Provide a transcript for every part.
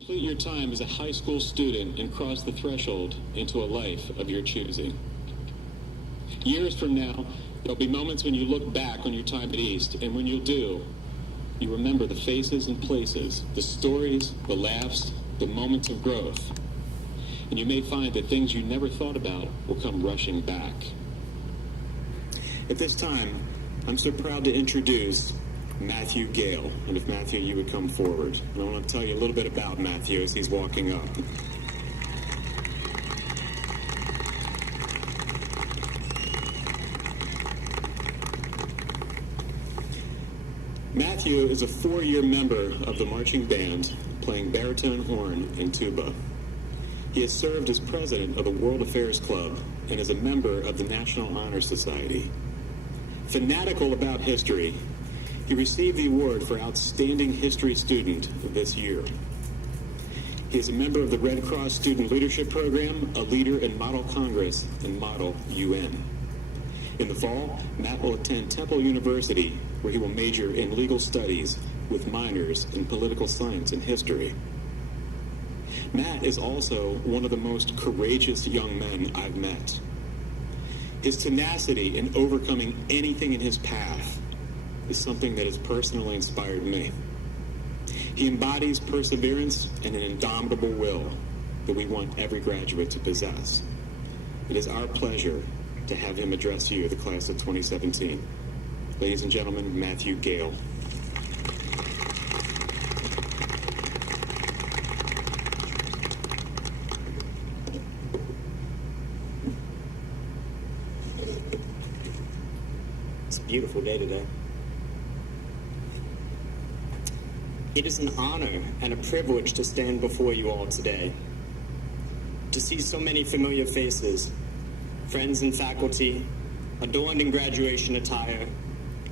Complete your time as a high school student and cross the threshold into a life of your choosing. Years from now, there'll be moments when you look back on your time at East, and when you do, you remember the faces and places, the stories, the laughs, the moments of growth. And you may find that things you never thought about will come rushing back. At this time, I'm so proud to introduce Matthew Gale. And if Matthew, you would come forward. And I want to tell you a little bit about Matthew as he's walking up. Matthew is a 4-year member of the marching band, playing baritone, horn, and tuba. He has served as president of the World Affairs Club and is a member of the National Honor Society. Fanatical about history, he received the award for Outstanding History Student this year. He is a member of the Red Cross Student Leadership Program, a leader in Model Congress and Model UN. In the fall, Matt will attend Temple University, where he will major in legal studies with minors in political science and history. Matt is also one of the most courageous young men I've met. His tenacity in overcoming anything in his path is something that has personally inspired me. He embodies perseverance and an indomitable will that we want every graduate to possess. It is our pleasure to have him address you, the class of 2017. Ladies and gentlemen, Matthew Gale. It's a beautiful day today. It is an honor and a privilege to stand before you all today. To see so many familiar faces, friends and faculty, adorned in graduation attire,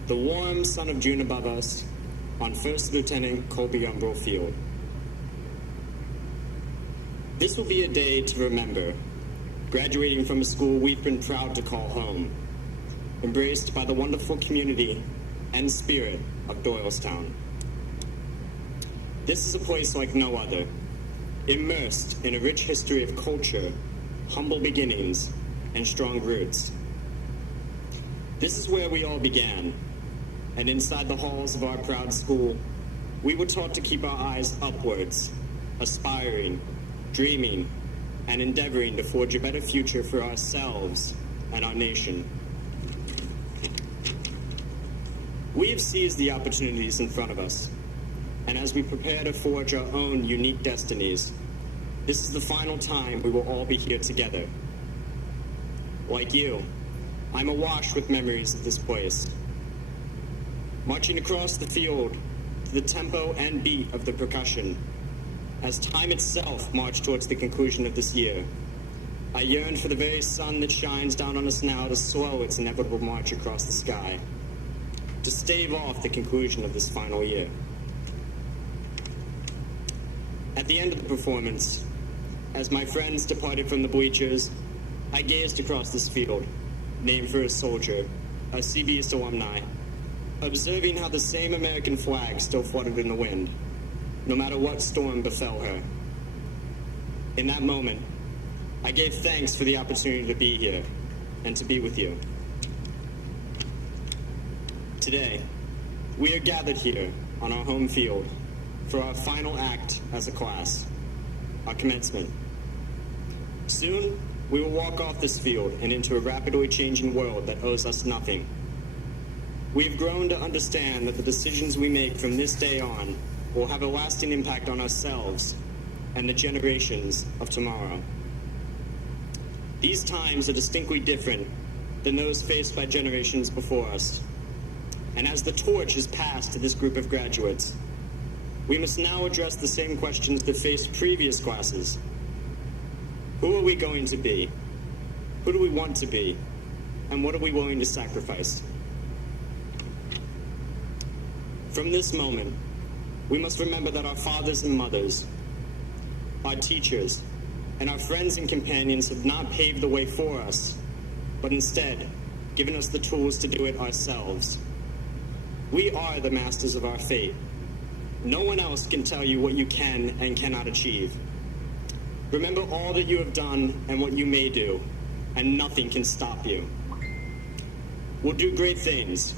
the warm sun of June above us, on First Lieutenant Colby Umbrell Field. This will be a day to remember, graduating from a school we've been proud to call home, embraced by the wonderful community and spirit of Doylestown. This is a place like no other, immersed in a rich history of culture, humble beginnings, and strong roots. This is where we all began, and inside the halls of our proud school, we were taught to keep our eyes upwards, aspiring, dreaming, and endeavoring to forge a better future for ourselves and our nation. We have seized the opportunities in front of us, and as we prepare to forge our own unique destinies, this is the final time we will all be here together. Like you, I'm awash with memories of this place. Marching across the field to the tempo and beat of the percussion, as time itself marched towards the conclusion of this year, I yearned for the very sun that shines down on us now to slow its inevitable march across the sky, to stave off the conclusion of this final year. At the end of the performance, as my friends departed from the bleachers, I gazed across this field, named for a soldier, a CBS alumni, observing how the same American flag still fluttered in the wind, no matter what storm befell her. In that moment, I gave thanks for the opportunity to be here and to be with you. Today, we are gathered here on our home field for our final act as a class, our commencement. Soon, we will walk off this field and into a rapidly changing world that owes us nothing. We have grown to understand that the decisions we make from this day on will have a lasting impact on ourselves and the generations of tomorrow. These times are distinctly different than those faced by generations before us. And as the torch is passed to this group of graduates, we must now address the same questions that faced previous classes. Who are we going to be? Who do we want to be? And what are we willing to sacrifice? From this moment, we must remember that our fathers and mothers, our teachers, and our friends and companions have not paved the way for us, but instead given us the tools to do it ourselves. We are the masters of our fate, No one else can tell you what you can and cannot achieve. Remember all that you have done and what you may do, and nothing can stop you. We'll do great things,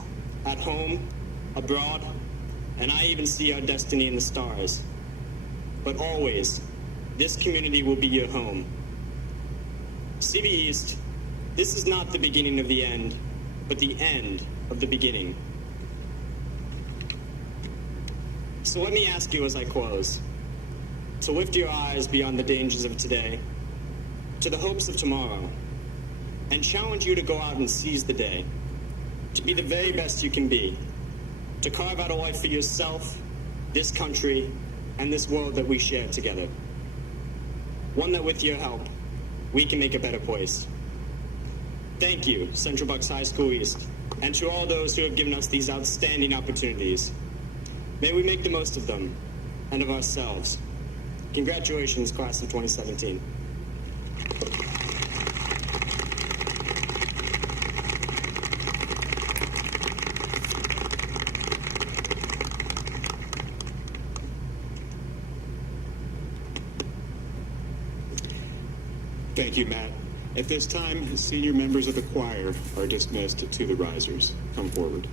at home, abroad, and I even see our destiny in the stars. But always, this community will be your home. CB East, this is not the beginning of the end, but the end of the beginning. So let me ask you as I close, to lift your eyes beyond the dangers of today, to the hopes of tomorrow, and challenge you to go out and seize the day, to be the very best you can be, to carve out a life for yourself, this country, and this world that we share together. One that with your help, we can make a better place. Thank you, Central Bucks High School East, and to all those who have given us these outstanding opportunities. May we make the most of them, and of ourselves. Congratulations, class of 2017. Thank you, Matt. At this time, senior members of the choir are dismissed to the risers. Come forward.